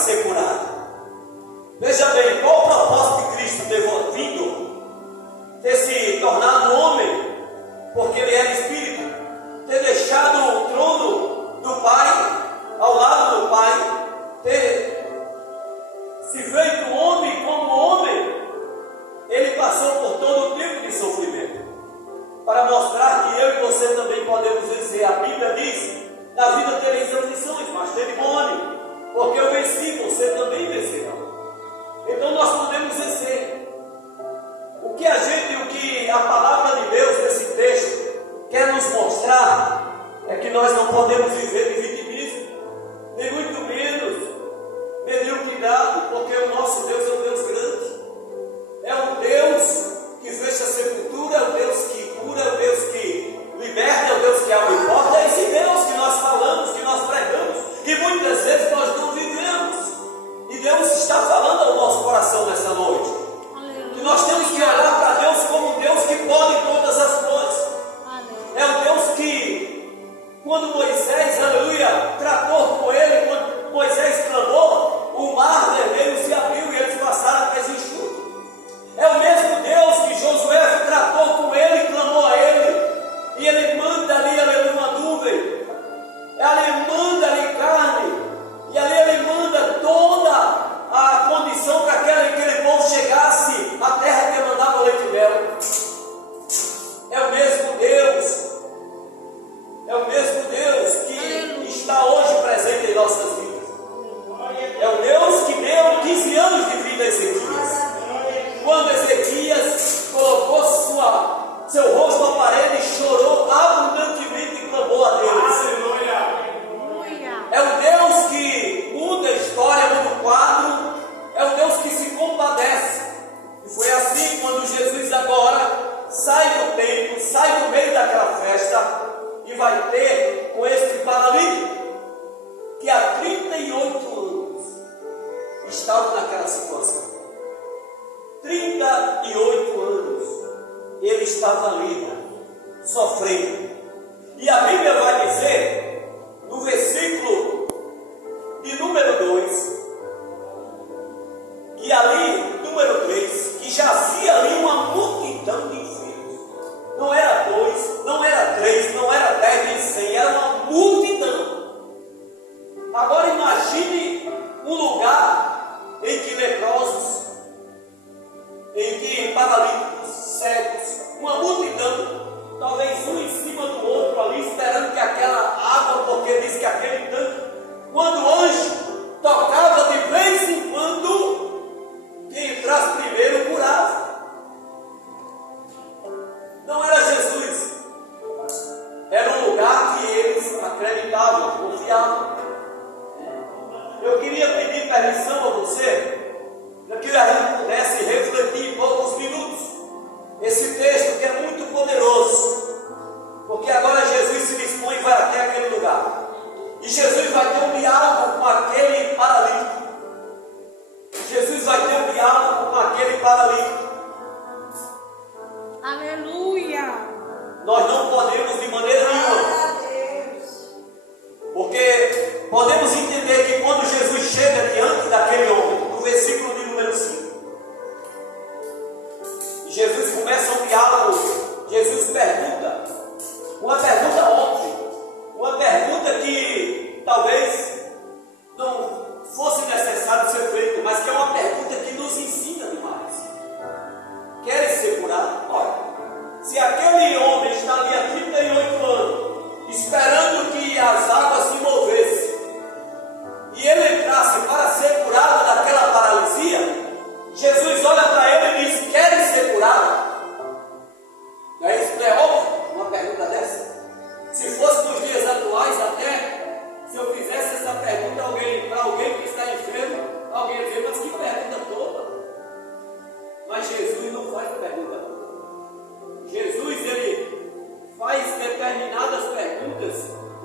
ser curado. Veja bem, qual o propósito de Cristo ter vindo, ter se tornado homem, porque ele era Espírito, ter deixado o trono do Pai, ao lado do Pai, ter se feito homem como homem. Ele passou por todo o tempo de sofrimento, para mostrar que eu e você também podemos vencer. A Bíblia diz: na vida tereis aflições, mas tende bom ânimo, porque eu venci, você também vencerá. Então nós podemos vencer. O que a palavra de Deus nesse texto quer nos mostrar é que nós não podemos viver de vitimismo, nem muito menos mediocridade, porque o nosso Deus é um Deus grande, é um Deus que fecha a sepultura, é um Deus que cura, é um Deus que liberta, é um Deus que abre porta. É esse Deus que nós falamos, que nós pregamos, que muitas vezes nós não vivemos. E Deus está falando ao nosso coração nessa noite, que nós temos que olhar para Deus como um Deus que pode todas as coisas. É um Deus que, quando Moisés, aleluia, tratou com ele, quando Moisés clamou, o mar vermelho se abriu e eles passaram a pés enxutos. É o mesmo Deus que Josué tratou com ele e clamou a ele, e ele manda ali, aleluia, uma nuvem, ele manda ali carne, e ali ele manda toda a condição para que aquele povo chegasse à terra que mandava leite e mel. É o mesmo Deus, é o mesmo Deus que está hoje presente em nossas vidas. É o Deus que deu 15 anos de vida a Ezequias. Quando Ezequias colocou seu rosto na parede e chorou abundantemente e clamou a Deus. É o Deus que muda a história, muda o quadro. É o Deus que se compadece. E foi assim quando Jesus agora sai do templo, sai do meio daquela festa e vai ter com este paralítico que há 38 anos estava naquela situação. 38 anos ele estava ali, sofrendo. E a Bíblia vai dizer, no versículo de número 2, que ali, número 3, que jazia ali uma multidão de enfermos. Não era 2, não era 3, não era 10, nem 100, era uma multidão. Agora imagine um lugar em que leprosos, em que paralíticos, cegos, uma multidão, talvez um em cima do outro ali, esperando que aquela água, porque diz que aquele tanque, quando o anjo tocava de vez em quando, quem entrasse primeiro curava. Não era Jesus, era um lugar que eles acreditavam, confiavam. Eu queria pedir permissão a você, para que a gente pudesse refletir em poucos minutos esse texto que é muito poderoso, porque agora Jesus se dispõe e vai até aquele lugar, e Jesus vai ter um diálogo com aquele paralítico. Jesus vai ter um diálogo com aquele paralítico. Aleluia! Nós não podemos de maneira nenhuma, porque podemos entender que quando Jesus chega diante daquele homem, no versículo de número 5, Jesus começa um diálogo. Jesus pergunta, uma pergunta óbvia, uma pergunta que talvez não fosse necessário ser feita, mas que é uma pergunta que nos ensina demais. Queres ser curado? Olha, se aquele homem está ali há 38 anos, esperando que as águas se movessem, e ele entrasse para ser curado daquela paralisia, Jesus olha para ele e diz: queres ser curado? Não é isso? Não é óbvio uma pergunta dessa? Se fosse nos dias atuais, até se eu fizesse essa pergunta para alguém que está enfermo, alguém ia dizer: mas que pergunta toda? Mas Jesus não faz pergunta toda. Jesus, ele faz determinadas perguntas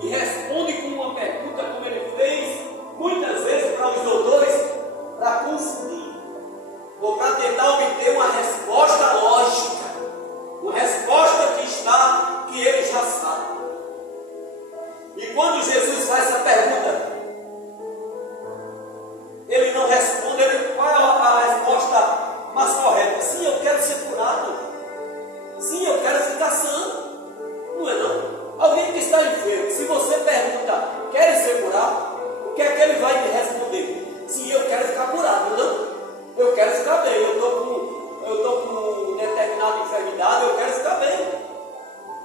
e responde com uma pergunta, como ele fez muitas vezes para os doutores, para confundir, ou para tentar obter uma resposta lógica, uma resposta que ele já sabe. E quando Jesus faz essa pergunta, está enfermo, se você pergunta, quer ser curado? O que é que ele vai te responder? Sim, eu quero ficar curado, não? Eu quero ficar bem, eu estou com determinada enfermidade, eu quero ficar bem.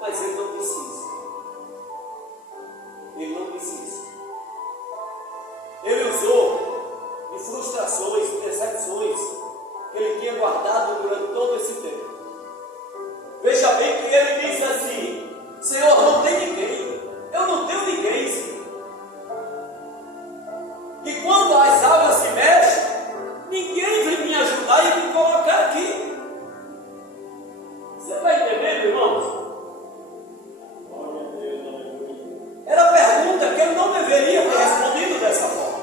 Mas ele não precisa. Ele não precisa. Ele usou de frustrações, decepções que ele tinha guardado durante todo esse tempo. Veja bem que ele diz assim: Senhor, não tem ninguém, eu não tenho ninguém, Senhor. E quando as águas se mexem, ninguém vem me ajudar e me colocar aqui. Você está entendendo, irmãos? Era a pergunta que ele não deveria ter respondido dessa forma.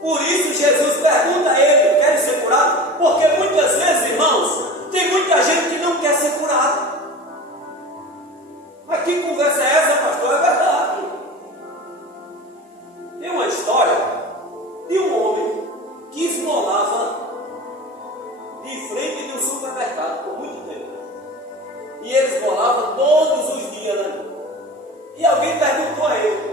Por isso Jesus pergunta a ele: quer ser curado? Porque muitas vezes, irmãos, tem muita gente que não quer ser curado. Mas que conversa é essa, pastor? É verdade. Tem uma história de um homem que esmolava de frente de um supermercado por muito tempo. E ele esmolava todos os dias, né? E alguém perguntou a ele: